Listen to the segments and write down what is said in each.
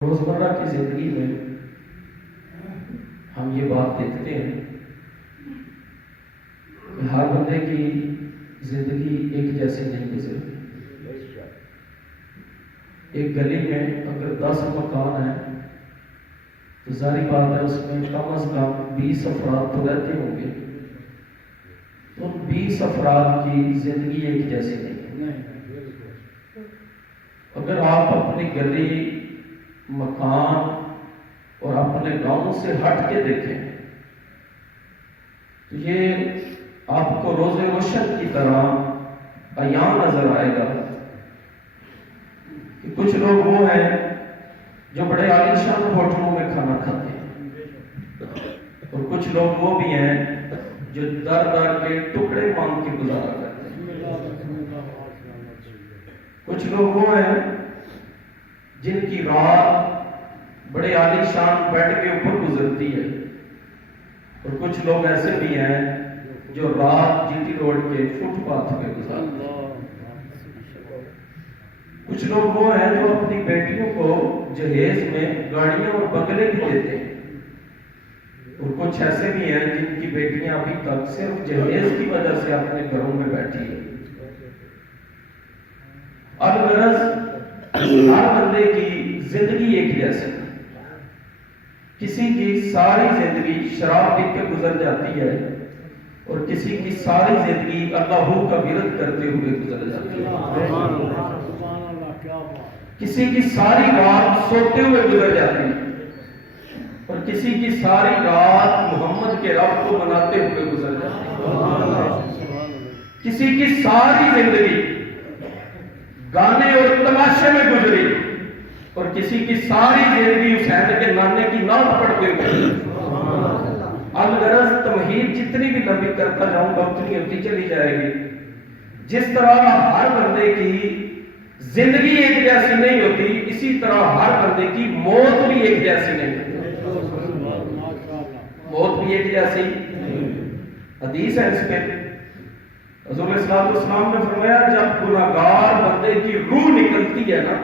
روزمرہ کی زندگی میں ہم یہ بات دیکھتے ہیں کہ ہر بندے کی زندگی ایک جیسی نہیں گزرتی۔ ایک گلی میں اگر 10 مکان ہیں تو ظاہری بات ہے اس میں کم از کم 20 افراد تو رہتے ہوں گے، تو ان 20 افراد کی زندگی ایک جیسی نہیں۔ اگر آپ اپنی گلی، مکان اور اپنے گاؤں سے ہٹ کے دیکھیں تو یہ آپ کو روز روشن کی طرح عیاں نظر آئے گا کہ کچھ لوگ وہ ہیں جو بڑے عالیشان ہوٹلوں میں کھانا کھاتے ہیں، اور کچھ لوگ وہ بھی ہیں جو در در کے ٹکڑے مانگ کے گزارا کرتے ہیں۔ کچھ لوگ وہ ہیں جن کی رات بڑے عالیشان بیڈ کے اوپر گزرتی ہے، اور کچھ لوگ ایسے بھی ہیں جو رات جی ٹی روڈ کے فٹ پاتھ پہ گزارتے ہیں۔ کچھ لوگ وہ ہیں جو اپنی بیٹیوں کو جہیز میں گاڑیاں اور بنگلے بھی دیتے ہیں، اور کچھ ایسے بھی ہیں جن کی بیٹیاں ابھی تک صرف جہیز کی وجہ سے اپنے گھروں میں بیٹھی ہیں۔ الغرض ہر بندے کی زندگی ایک جیسی ہے۔ کسی کی ساری زندگی شراب پی کے گزر جاتی ہے، اور کسی کی ساری زندگی اللہ کا ورد کرتے ہوئے گزر جاتی ہے۔ کسی کی ساری رات سوتے ہوئے گزر جاتی ہے، اور کسی کی ساری رات محمد کے رب کو مناتے ہوئے گزر جاتی ہے۔ کسی کی ساری زندگی گانے اور تماشے میں گزری، اور کسی کی ساری زندگی حسین کے نانے کی نعت پڑھتے ہوئے۔ الغرض تمہید جتنی بھی لمبی کرتا جاؤں گا اتنی ہوتی چلی جائے گی۔ جس طرح ہر بندے کی زندگی ایک جیسی نہیں ہوتی، اسی طرح ہر بندے کی موت بھی ایک جیسی نہیں ہوتی۔ موت بھی ایک جیسی حدیث ہے اس پہ۔ حضور صلی اللہ علیہ وسلم نے فرمایا جب گناہگار بندے کی روح نکلتی ہے نا،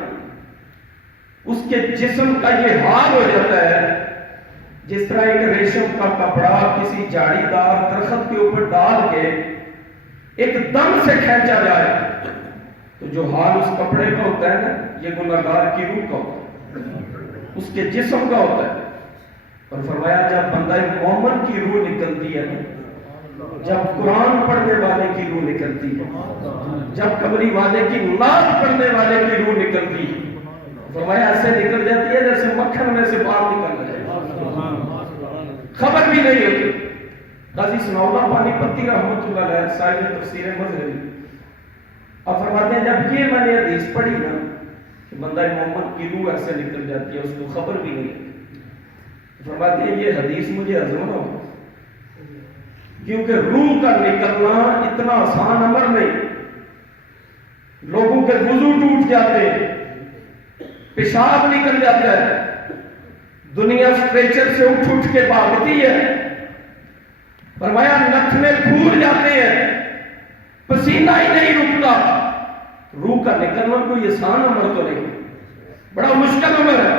اس کے جسم کا یہ حال ہو جاتا ہے جس طرح ایک ریشم کا کپڑا کسی جاڑی دار درخت کے اوپر ڈال کے ایک دم سے کھینچا جائے، تو جو حال اس کپڑے کا ہوتا ہے نا، یہ گناہگار کی روح کا ہوتا ہے، اس کے جسم کا ہوتا ہے۔ اور فرمایا جب بندہ مومن کی روح نکلتی ہے نا، جب قرآن پڑھنے والے کی روح نکلتی ہے، جب قبری والے کی نعت پڑھنے والے کی روح نکلتی ہے، فرمایا ایسے نکل جاتی ہے جیسے مکھن میں سے باہر نکل جائے، خبر بھی نہیں ہوتی۔ قاضی ثناء اللہ پانی پتی رحمۃ اللہ علیہ صاحب تفسیر مظہری اب فرماتے ہیں جب یہ میں نے حدیث پڑھی نا کہ بندہ مومن کی روح ایسے نکل جاتی ہے، اس کو خبر بھی نہیں ہوتی، فرماتے ہیں یہ حدیث مجھے ہضم نہ ہو، کیونکہ روح کا نکلنا اتنا آسان امر نہیں۔ لوگوں کے وضو ٹوٹ جاتے ہیں، پیشاب نکل جاتا ہے، دنیا اسٹریچر سے اٹھ کے بھاگتی ہے، فرمایا نتنے پھول جاتے ہیں، پسینہ ہی نہیں رکتا۔ روح کا نکلنا کوئی آسان امر تو نہیں، بڑا مشکل امر ہے۔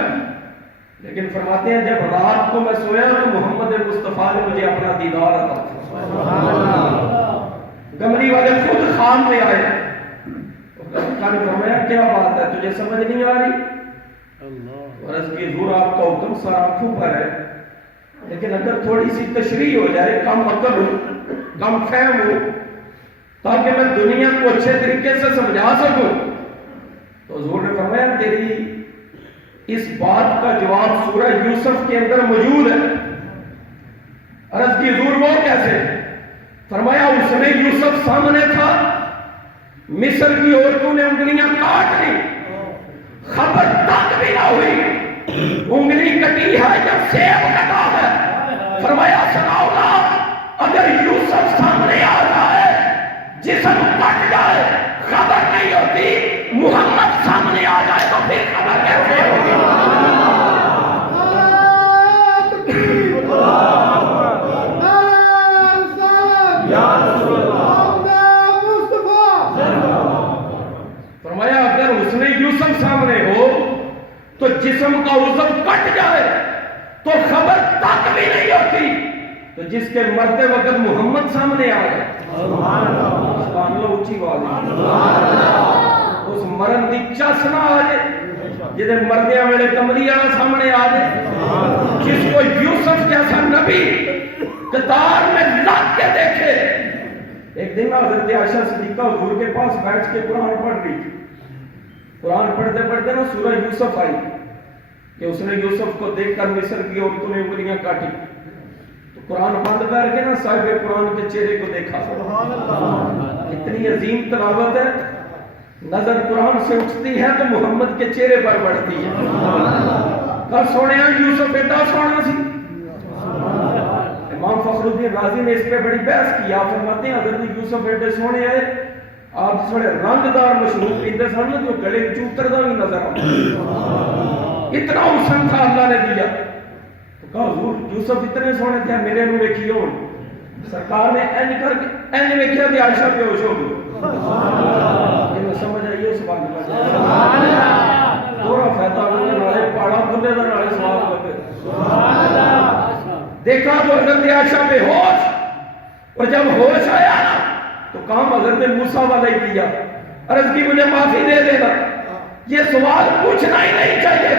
لیکن فرماتے ہیں جب رات کو میں سویا تو محمد مصطفیٰ نے مجھے اپنا دیدار عطا فرمایا۔ گمری والے خود خواب میں آئے، نے فرمایا کیا بات ہے تجھے سمجھ نہیں آ رہی؟ عرض کی حضور آپ کا حکم سارا خوب ہے، لیکن اگر تھوڑی سی تشریح ہو جائے، کم عقل ہو، کم فہم ہو، تاکہ میں دنیا کو اچھے طریقے سے سمجھا سکوں، تو حضور نے فرمایا تیری اس بات کا جواب سورہ یوسف کے اندر موجود ہے۔ عرض کی حضور وہ کیسے؟ فرمایا اس نے یوسف سامنے تھا، مصر کی عورتوں نے انگلیاں کاٹ لی، خبر تک بھی نہ ہوئی، انگلی کٹی ہے جب سیب کٹا ہے۔ فرمایا ثناء اللہ اگر یوسف سامنے آ جائے، جسم کٹ جائے، خبر نہیں ہوتی، محمد سامنے آ جائے تو پھر خبر کیسے ہوگی؟ فرمایا اگر اس نے یوسف سامنے ہو تو جسم کا یوسف کٹ جائے تو خبر تک بھی نہیں ہوتی، تو جس کے مرتے وقت محمد سامنے آ گئے، سبحان اللہ اونچی آواز، اس مرن دی چس نہ آ جائے، جدے مردیاں ویلے کمریاں سامنے آ جائے، جس کو یوسف جیسا نبی قطار میں لگ کے دیکھے۔ ایک دن حضرت عائشہ صدیقہ حضور کے پاس بیٹھ کے قرآن پڑھ رہی تھی، قرآن پڑھتے پڑھتے نا سورہ یوسف آئی کہ اس نے یوسف کو دیکھ کر مصر کی عورتوں نے انگلیاں کاٹی، تو قرآن بند کر کے نا صاحب قرآن کے چہرے کو دیکھا، اتنی عظیم تلاوت ہے، نظر قرآن سے اٹھتی ہے تو محمد کے چہرے پر بڑھتی ہے۔ کل سونے یوسف ایڈا سونا سی، امام فخر الدین رازی نے اس پہ بڑی بحث کی، آپ فرماتے ہیں حضرت یوسف ایڈے سونے آئے، آپ تھوڑے رنگدار مشروب پیندے سن جو گلے چوتر دا بھی نظر آتا، اتنا حسن تھا اللہ نے دیا۔ تو کہا حضور یوسف اتنے سونے تھے، میرے نو ویکھی ہون، سرکار نے اینج کر کے اینج ویکھیا کہ عائشہ بے ہوش ہو گئی۔ یہ سمجھ آئیے سبحان اللہ، دورا فائدہ ہونے والے پاڑا بندے دا نالے سواب لگے، دیکھا تو حضرت عائشہ بے ہوش، اور جب ہوش آیا نا تو کام حضرت موسیٰ والا ہی کیا، عرض کی مجھے معافی دے دینا، یہ سوال پوچھنا ہی نہیں چاہیے،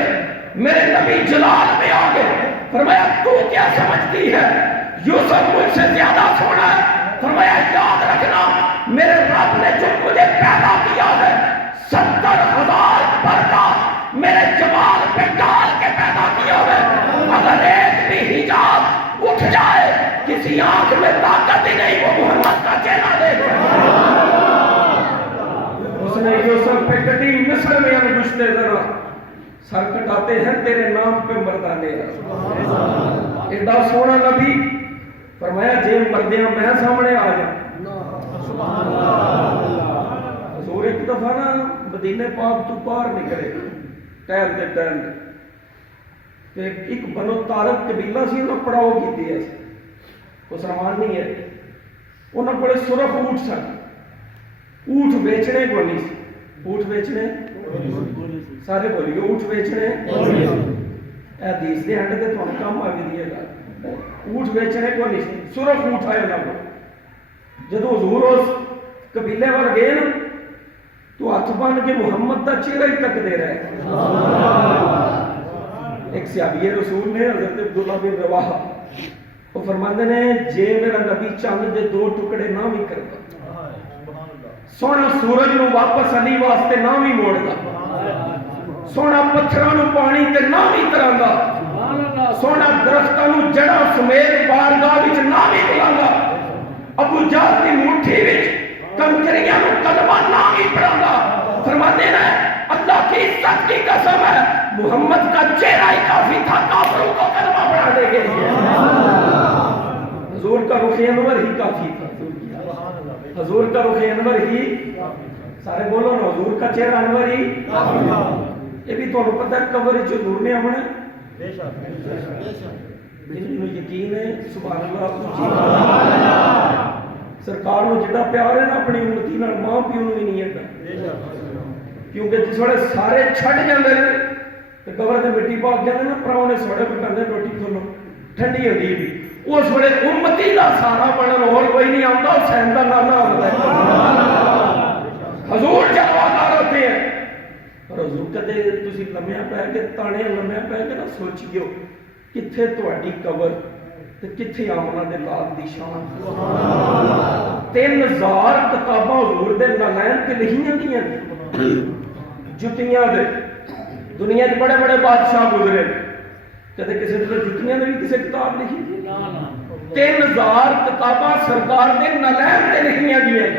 میرے نبی جلال میں آگے فرمایا تو کیا سمجھتی ہے یوسف مجھ سے زیادہ سونا ہے؟ فرمایا یاد رکھنا میرے رب نے جو مجھے پیدا کیا ہے 70,000 پردہ میرے جمال پہ ڈال کے پیدا کیا ہے، اگر ایک بھی حجاب اٹھ جائے کسی آنکھ میں طاقت ہی نہیں وہ محمد کا چہرہ دیکھ رہا۔ اس نے یوسف پہ کٹی مصر میں انگشتے ذرا سر کٹاتے ہیں تیرے نام پہ مردانے، ایڈا سونا نبی، فرمایا جے مردیاں میں سامنے آ جائیں۔ حضور ایک دفعہ نا مدینہ پاک تو باہر نکلے ٹہلتے ٹہلتے، ایک بنو طارق قبیلہ سی انہوں پڑاؤ کی ہے، وہ سامان نہیں ہے، انہوں بڑے سرخ اونٹ سن، اونٹ بیچنے کو نہیں سی، اونٹ بیچنے سارے بولیے اونٹ بیچنے، حدیث دے ہنڈ دے تو ہم کام آگے دیئے گا، اونٹ بیچنے کو نہیں سی، سرخ اونٹ آئے انہوں کو، جدو حضور اس قبیلے پر گئے نا تو ہاتھ بان کے محمد دا چہرہ ہی تک دے رہے۔ ایک صحابی رسول نے حضرت عبداللہ بن رواحہ وہ فرماندے نے جے میرا نبی چاند دے 2 ٹکڑے نہ بھی کرتا، سونا سورج نو واپس علی واسطے نہ بھی موڑتا، سونا پتھراں نو پانی تے نہ بھی کراندا، سونا درختاں نو جڑاں سمیت بارگاہ وچ نہ بھی بلاندا، ابو جہل دی مٹھی وچ کنکریاں نو کلمہ نہ بھی پڑھاندا، فرماتے ہیں اللہ کی عزت کی قسم ہے محمد کا چہرہ ہی کافی تھا کافروں کو کلمہ پڑھانے کے لیے، حضور کا رخ انور ہی کافی تھا، حضور کا رخ انور ہی، سارے بولو نا حضور کا چہرہ انور ہی، یہ بھی تو پتہ ہے کوریج حضور نے ہمیں جنہوں یقین ہے سبحان اللہ، سرکار نو جڑا پیار ہے نا اپنی امتی نال ماں پیو نو نہیں ہے، کیونکہ جس ویلے سارے چھڈ جاندے نے تے قبر تے مٹی پا کے نا پراونے سوڑے پہ کہندے روٹی کھولو ٹھنڈی ہوندی بھی، اس ویلے امتی دا سارا بنن اور کوئی نہیں آندا، حسین دا نانا ہوندا ہے، حضور جلوہ ہوتے ہیں، اور حضور کہتے تسی لمحیاں پہ کے تانے لمحیاں پہ کے نا سوچیو کتھے تہاڈی قبر تے کتھے آمنہ دے لال دی شان، 3000 کتاباں حضور دے نالین تے لکھیاں گئیاں جتیاں دے، دنیا دے بڑے بڑے بادشاہ گزرے کہتے کسی نے جتیاں نے بھی کسی کتاب لکھی، 3000 کتاباں سرکار دے نالین تے لکھیاں گئیاں،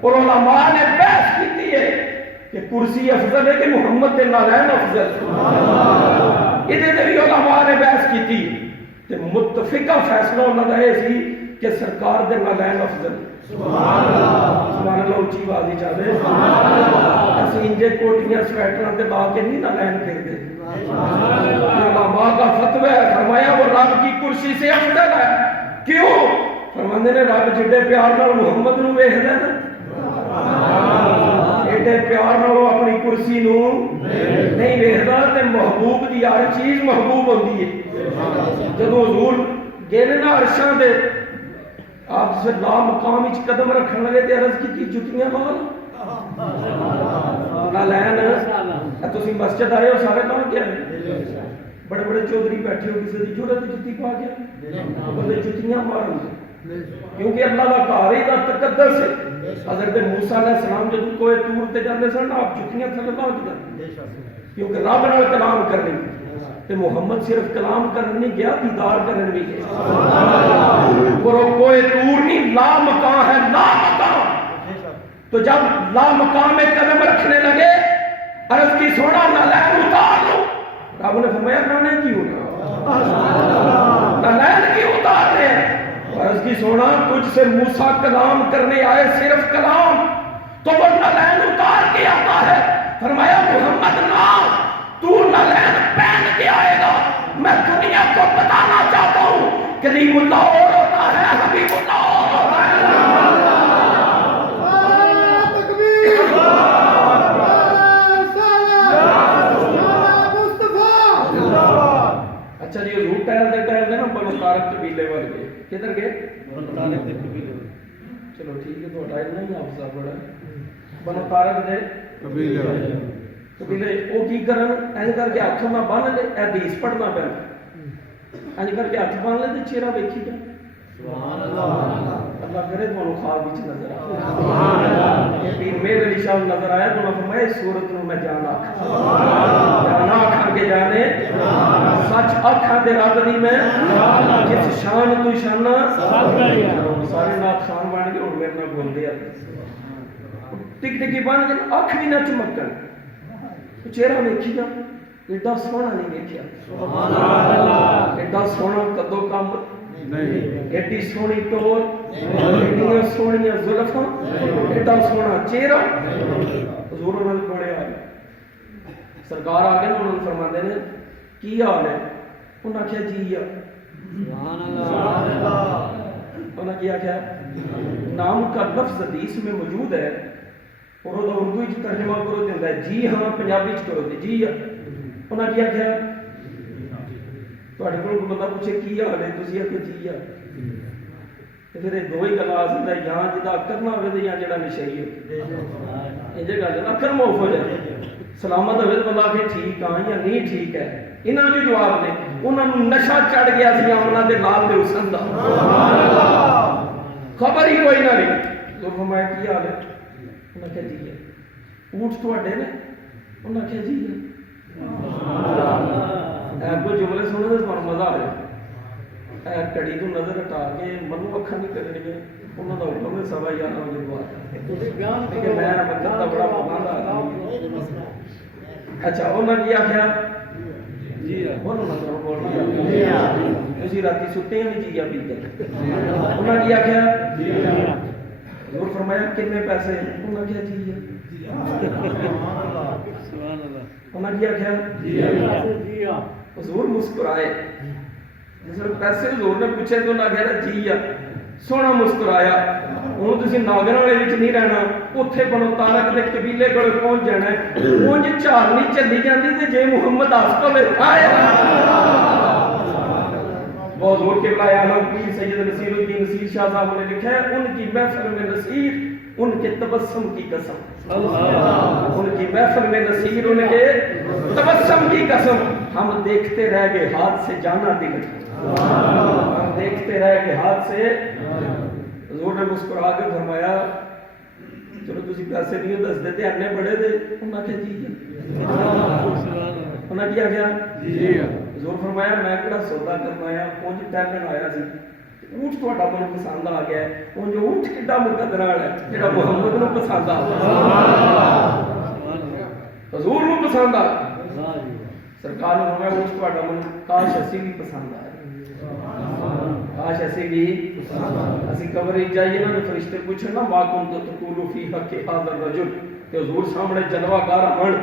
اور علماء نے بحث کی ہے کہ کرسی افضل ہے کہ محمد دے نالین افضل، ادھے دے بھی علماء نے بحث کی تھی کہ متفقہ فیصلہ انہوں نے یہ سی کہ سرکار دے نالین افضل، سبحان اللہ اچھی بازی چاہتے ایسی انجے کوٹیاں سویٹران دے با کے نہیں نالین پھر دے، علماء کا فتوہ ہے، فرمایا وہ رب کی کرسی سے افضل ہے، کیوں؟ فرماندے نے رب جڑے پیار نال محمد نو ویکھدا ہے نا، ایڈے پیار نالوں اپنی کرسی نو نہیں ویکھدا تے محبوب دی ہر چیز محبوب ہوندی ہے جدوں حضور گئے نا عرشاں دے آپ سے لا مقام وچ قدم رکھن لگے تے عرض کی جتیاں لال نہ لین تسی مسجد آئے ہو سارے کام کیا ہے بڑے بڑے چودھری بیٹھے ہو کسی دی جرت جتی پا گیا بندے جتیاں مارن کیونکہ اللہ کا گھر ہی دا تقدس ہے حضرت موسیٰ علیہ السلام جب کوئی تور تے جاندے سن آپ جتیاں تھلے لا کے کیونکہ رب نال کلام کرنی تے محمد صرف کلام کرنے نہیں گیا دیدار کرنے بھی گیا کوئی تور نہیں لا مقام ہے لا مقام تو جب لا مقام میں قدم رکھنے لگے عرض کی سونا نالین اتار لو رب نے فرمایا نالین کی نالین کی اتار دے عرض کی سونا تجھ سے موسیٰ کلام کرنے آئے صرف کلام تو وہ نالین اتار کے آتا ہے فرمایا محمد نام تو نالین پہن کے آئے گا میں دنیا کو بتانا چاہتا ہوں کریم اللہ اور ہوتا ہے حبیب اللہ اور ہوتا ہے اچھا جی حضور ٹہل دے نا بنو طارق قبیلے والے گئے کدھر گئے بنو طارق دے قبیلے چلو ٹھیک ہے تو ہٹائے نہیں حافظہ بڑا بنو طارق دے قبیلے وہ کی کرن اینج کر کے ہاتھوں میں بن لے حدیث پڑھنا پہنا اینج کر کے ہاتھ بن لے تے چہرہ ویکھی جا سبحان اللہ اللہ کرے تمہوں خواب وچ نظر آئے سبحان اللہ پیر میر علی شاہ نظر آیا تو فرمایا اس صورت نو میں جانا جانا کھا کے جانے سچ اکھاں دے رب دی میں کس شان تو شانہ سارے نات خان بن کے ہن میرے نال بولدے آ ٹک ٹکی بن کے اکھ بھی نہ چمکن چہرہ ویکھی جا ایڈا سونا نہیں ویکھیا سبحان اللہ ایڈا سونا کدو کم نہیں ایڈی سونی ٹور ایڈیاں سونیاں زلفاں ایڈا سونا چہرہ حضور انہوں نے بڑے آئے سرکار آ گئے انہوں نے فرماندے نے کی حال ہے انہوں نے کہا جی سبحان اللہ انہوں نے کیا کیا نام کا لفظ حدیث میں موجود ہے اور وہ اردو وچ ترجمہ کرو تے ہوندا ہے جی ہاں پنجابی وچ کرو تے جی انہوں نے کیا کیا تواڈے کول کوئی بندہ پوچھے کی حال ہے تسی آکھو جی تے پھر یہ دو ہی گلاں آ سکدا یا جدا کرنا ہوے تے یا جڑا نشئی ہے یہ جگہ جڑا اکر معاف ہو جائے سلامت ہوے تے بندہ کہ ٹھیک ہاں یا نہیں ٹھیک ہے انہاں جو جواب نے انہاں نوں نشہ چڑھ گیا سی انہاں دے لال دے حسن دا سبحان اللہ خبر ہی کوئی نہ رہی تو فرمایا کی حال ہے انہاں کہا جی ہے اونٹ تواڈے نے انہاں کہا جی ہے کوئی جملے سننے تو تمہیں مزہ آ جائے کڑی تو نظر ہٹا کے منو اکھا نہیں کرنی انہوں کا حکم ہے سوا 11 بجے بعد لیکن میں مدد کا بڑا پابند آدمی اچھا انہوں نے کیا کیا جی بولو نا ضرور بولنا اسی راتی ستے ہیں جی پی کر انہوں نے کیا کیا حضور فرمایا کتنے پیسے انہوں نے کیا جی انہوں نے کیا کیا حضور مسکرائے جس پیسے حضور نے پوچھے تو نہ کہہ رہا جی سونا مسکرایا ہوں تسی ناگرہ والے وچ نہیں رہنا اوتھے بنو طارق دے قبیلے کول پہنچ جانا ہے اونج چار نہیں چلی جاندی تے جے محمد آسکو لے وہ حضور کے بلائے عالم پیر سید نصیر الدین نصیر شاہ صاحب نے لکھا ہے ان کی محفل میں نصیر ان کے تبسم کی قسم ان کی محفل میں نصیر ان کے تبسم کی قسم ہم دیکھتے رہ گئے ہاتھ سے جانا دل ہم دیکھتے رہ گئے ہاتھ سے حضور نے مسکرا کے فرمایا چلو تسی پیسے نہیں دس دیتے انے بڑے دے انہاں کہ جی انہاں کیا گیا جی حضور فرمایا میں کڑا سودا کرنا آیا پونج ٹیلن آیا سی اونٹ تہاڈا مینوں پسند آ گیا ہے اونج اونٹ کڈا مقدر والا ہے جڑا محمد نوں پسند آ حضور نوں پسند آ سرکار نے فرمایا اونٹ تہاڈا مینوں کاش اسی بھی پسند آئے کاش ایسے بھی اسی قبر جائیے نا تو فرشتے پوچھیں نا ما کنت تقول فی حق هذا الرجل کہ حضور سامنے جلوہ گار ہن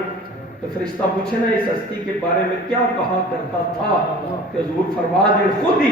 تو فرشتہ پوچھے نا اس ہستی کے بارے میں کیا کہا کرتا تھا کہ حضور فرما دیں خود ہی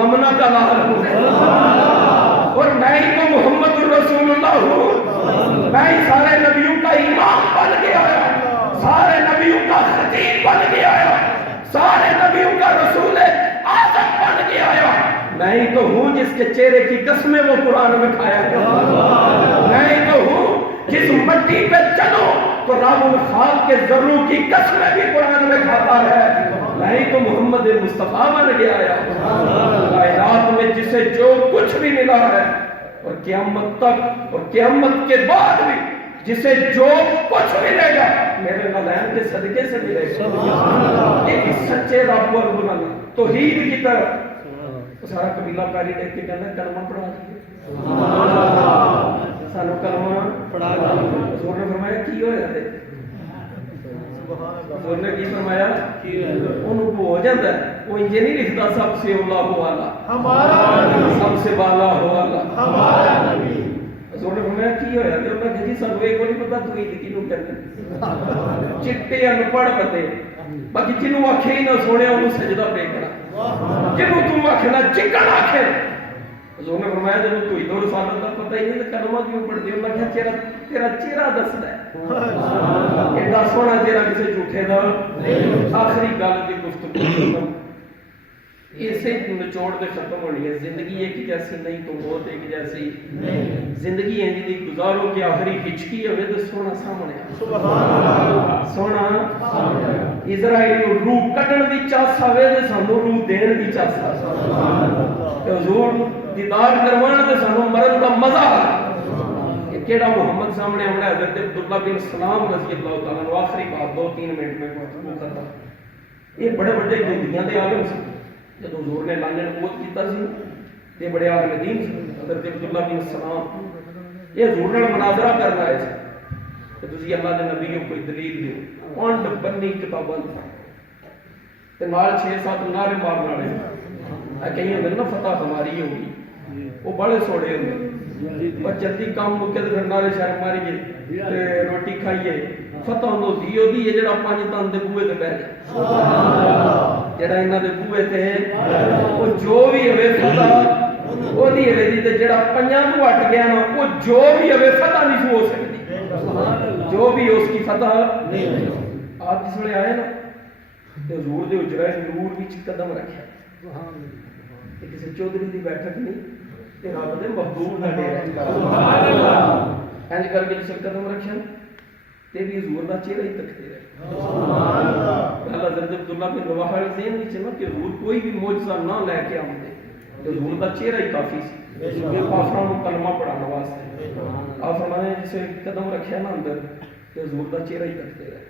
آمنہ کا لال ہوں، اور میں ہی تو محمد الرسول اللہ ہوں، میں ہی سارے نبیوں کا امام بن کے آیا، سارے نبیوں کا خطیب بن کے آیا، سارے نبیوں کا رسول اعظم بن کے آیا، میں ہی تو ہوں جس کے چہرے کی قسمیں وہ قرآن میں کھایا گیا، میں ہی تو ہوں جس مٹی پہ چلو تو رب الخاک کے ذروں کی قسمیں بھی قرآن میں کھاتا ہے، میں ہی تو محمد مصطفیٰ بن کے آیا، کائنات میں جسے جو کچھ بھی ملا ہے اور قیامت تک اور قیامت کے بعد بھی جسے جو کچھ ملے گا میرے نالین کے صدقے سے ملے گا، ایک سچے رب کو بنانا توحید کی طرف سارا قبیلہ پیاری دیکھ کے کہنا کلمہ پڑھا دیئے، سانو کلمہ پڑھا دیئے، حضور نے فرمایا کی ہویا تھے، حضور نے کی فرمایا انہوں کو ہو جاتا ہے، وہ انجھے نہیں لکھتا سب سے اللہ ہو اللہ، سب سے بالا ہو اللہ، حضور نے فرمایا کی ہویا تھے، انہوں نے کہا جی سب ایک کو نہیں پتا تو عید کی لوگ کہتے ہیں چٹے انپڑھ پتے، باقی جنہوں آکھے ہی نہ سونے انہوں سجدہ پہ کرا، جنہوں تم آکھنا چکن آکھے، حضور نے فرمایا جب تو عید و رسالت کا پتہ ہی نہیں تو کلمہ کیوں پڑھتے ہیں، انہوں نے کہا تیرا چہرہ دستا ہے، ایڈا سونا چہرہ کسے جھوٹے دا، آخری گل کی گفتگو اسے نچوڑ دے ختم ہونی ہے، زندگی ایک جیسی نہیں تو موت ایک جیسی، زندگی ہے جی گزارو کہ آخری ہچکی ہوئے تو سونا سامنے، سونا اسرائیل روح کٹن دی چاسا ہوئے تو سانو روح دین دی چاسا، حضور دیدار کروان تو سانو مرن کا مزہ ہے، کیڑا محمد سامنے ہمارا حضرت عبداللہ بن سلام رضی اللہ تعالیٰ عنہ، آخری بات 2-3 منٹ میں گفتگو کرتا، یہ بڑے بڑے یہودیاں دے عالم سے جب حضور نے اعلان نبوت کیتا سی یہ بڑے عالم دین سے حضرت عبداللہ بن سلام یہ حضور نے مناظرہ کرنا ہے کہ تسی اللہ دے نبی کو کوئی دلیل دیو، پانڈ بنی کتاباں تے نال 6-7 نعرے مارن والے کہیں ہوندے نا فتح ہماری ہوگی، وہ بڑے سوڑے ہوندے پر جلدی کام مکے تے پھر نعرے شہر ماری تے روٹی کھائیے، فتح ہوندی ہے جڑا 5 تن دے بوئے تے بیٹھ جائے، جڑا انہاں دے بوئے تے وہ جو بھی ہوئے فتح وہ دی ہوئے دی تے جڑا 5 تو ہٹ گیا نا وہ جو بھی ہوئے فتح نہیں ہو سکتی، جو بھی اس کی فتح نہیں، آپ جس ویلے آئے نا تے حضور دے حجرہ نور وچ قدم رکھیا، تے کسی چودھری دی بیٹھک نہیں تے رب دے محبوب دا ڈیرا، انج کر کے جس قدم رکھیا تے بھی حضور دا چہرہ ہی تکتے رہے، اللہ حضرت عبداللہ بن رواحہ ذہن وچ نا کہ حضور کوئی بھی معجزہ نہ لے کے آندے تے حضور دا چہرہ ہی کافی سی، کافراں نوں کلمہ پڑھانے واسطے، آپ فرمانے جسے قدم رکھیا نا اندر تے حضور دا چہرہ ہی تکتے رہے،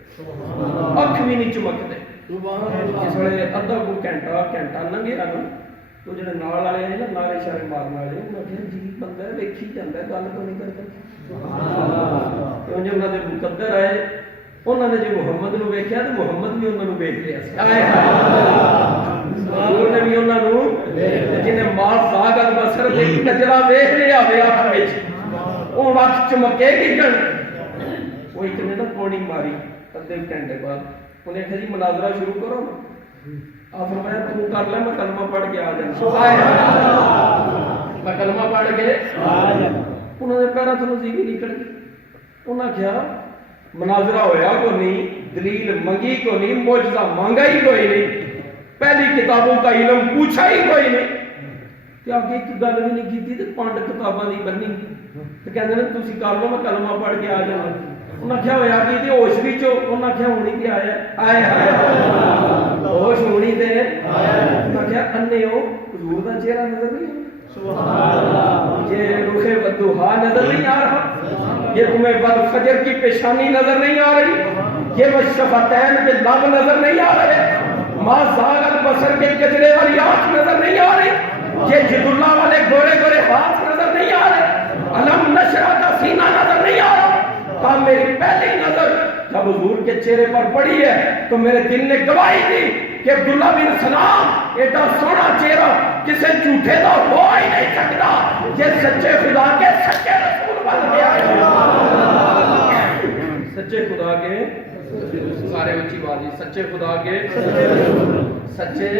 اکھ بھی نہیں چمکدے، اس ویلے ادھا کو گھنٹہ لنگھیا نا تو جڑے نال والے ہیں نا نعرے شہر مارن والے انہاں نے عجیب بندہ ہے ویکھی جاندا ہے گل تو نہیں کردا، کیوں جو انہاں دے مقدر آئے انہوں نے جو محمد نو ویکھیا تو محمد بھی انہوں نے ویکھ لیا سی، حضور نے بھی انہوں نے جنہیں ماں ساغت بسر دے کجرا ویکھ لیا ہوئے اکھ وچ وہ اکھ چمکے گی کن، وہ ایک نے نا پونی ماری ادھے گھنٹے بعد انہیں کہا جی مناظرہ شروع کرو نا، آپ فرمایا تم کر لے میں کلمہ پڑھ کے آ جانا، میں کلمہ پڑھ کے انہوں نے پیرا تھنوں زیوی نکل گئی، انہوں نے کہا مناظرہ ہویا کو نہیں، دلیل منگی کو نہیں، معجزہ مانگا ہی کوئی نہیں، پہلی کتابوں کا علم پوچھا ہی کوئی نہیں، کہ آگے ایک گل بھی نہیں کی تھی تو 5 کتاباں دی بنی، تو کہندے نے تسی کر لو میں کلمہ پڑھ کے آ جانا، انہاں کیا ہویا کہ دی ہوش وچ انہاں کیا ہونی تے آیا آئے ہائے ہوش ہونی تے انہاں کیا انے ہو حضور دا چہرہ نظر نہیں سبحان اللہ، یہ رخ والضحا نظر نہیں آ رہا، یہ تمہیں والفجر کی پیشانی نظر نہیں آ رہی، یہ والشفتین کے لب نظر نہیں آ رہے، ما زاغت بصر کے کجرے والی آنکھ نظر نہیں آ رہی، یہ جد اللہ والے گورے گورے ہاتھ نظر نہیں آ رہے، علم نشرہ کا سینہ نظر نہیں آ رہا، کہا میری پہلی نظر جب حضور کے چہرے پر پڑی ہے تو میرے دل نے گواہی دی کہ عبداللہ بن سلام ایڈا سونا چہرہ کسے جھوٹے دا ہو ہی نہیں سکتا، یہ سچے خدا کے سچے رسول بن گیا ہے، سچے خدا کے سارے اونچی بات ہے، سچے خدا کے سچے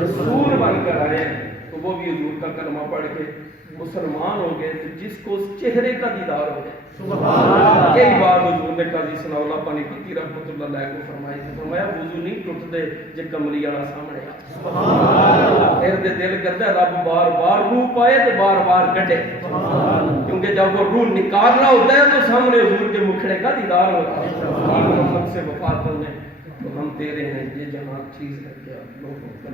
رسول بن کر آئے ہیں، تو وہ بھی حضور کا کلمہ پڑھ کے مسلمان ہو گئے، تو جس کو اس چہرے کا دیدار ہو جائے۔ کئی بار حضور نے قاضی ثناء اللہ پانی کی رحمت اللہ علیہ کو فرمائی تھی، فرمایا وضو نہیں ٹوٹ دے جے کملی والا سامنے آ، پھر دے دل کرتا ہے رب بار بار روح پائے تو بار بار کٹے، کیونکہ جب وہ روح نکالنا ہوتا ہے تو سامنے حضور کے مکھڑے کا دیدار ہوتا ہے۔ محمد سے وفات ہونے تو ہم تیرے ہیں، یہ جہاں چیز ہے کیا لوگوں کا